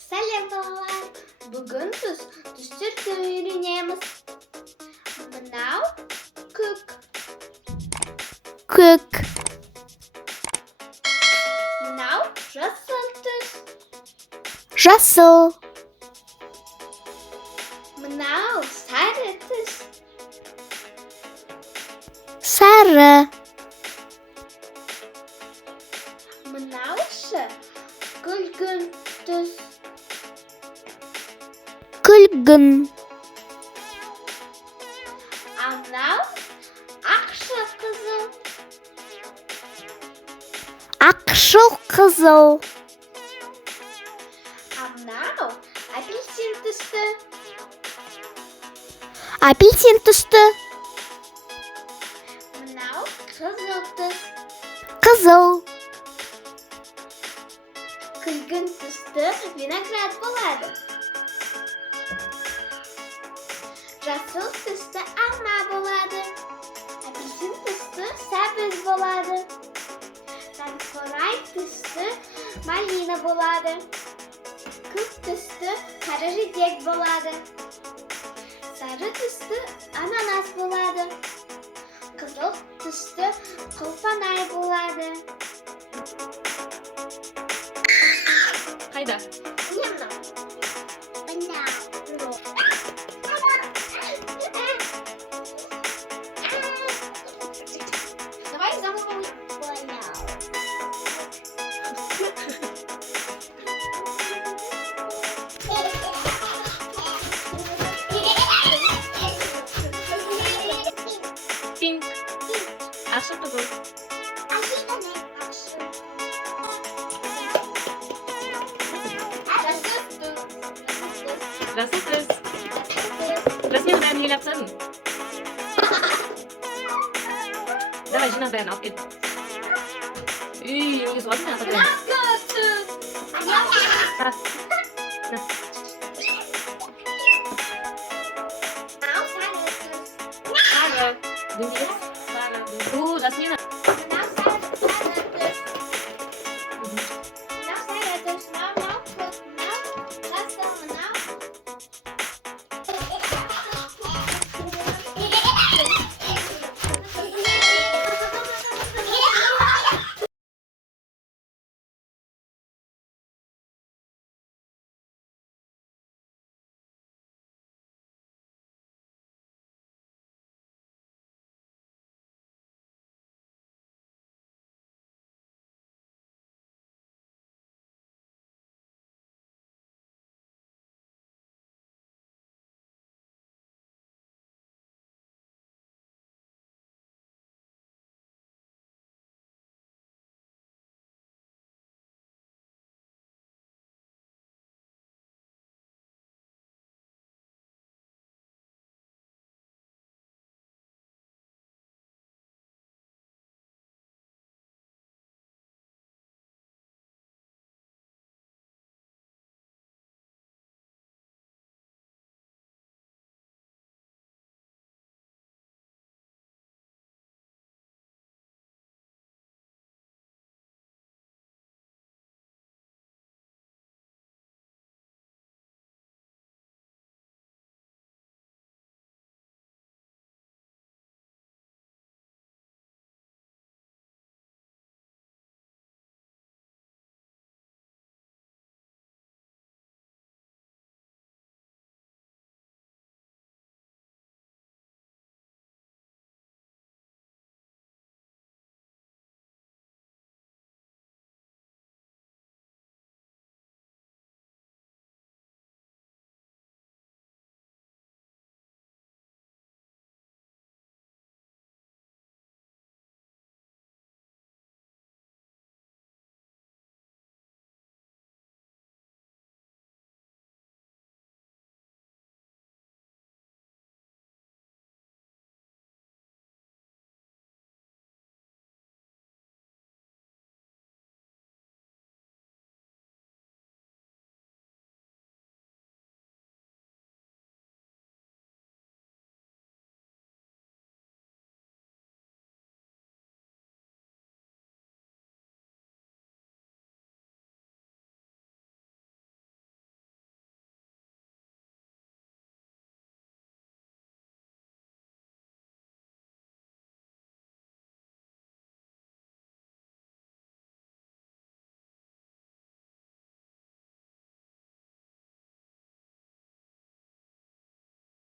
Сәлем балалар, бүгін біз түстерді үйренеміз. Мынау көк. Көк. Мынау жасыл түс. Жасыл. Мынау сары түс. Сары. Мынаушы күлгін түс. Күлгін. Мынау ақшыл қызыл. Ақшыл қызыл. Мынау апельсин түсті. Апельсин түсті. Мынау қызыл түс. Қызыл. Күлгін түсті виноград болады. Жасыл түсті алма болады. Апельсин түсті сәбіз болады. Таңқурай түсті малина болады. Көк түсті сары жидек болады. Сары түсті ананас болады. Қызыл түсті құлпанай болады. Қайда? Давай заново. Пинк. Ақшыл қызыл. Жасыл түс. Расымен бәрін елеп тастадым. Давай, жинап бәрін алып кел. Үйіңе соғатын мен апа.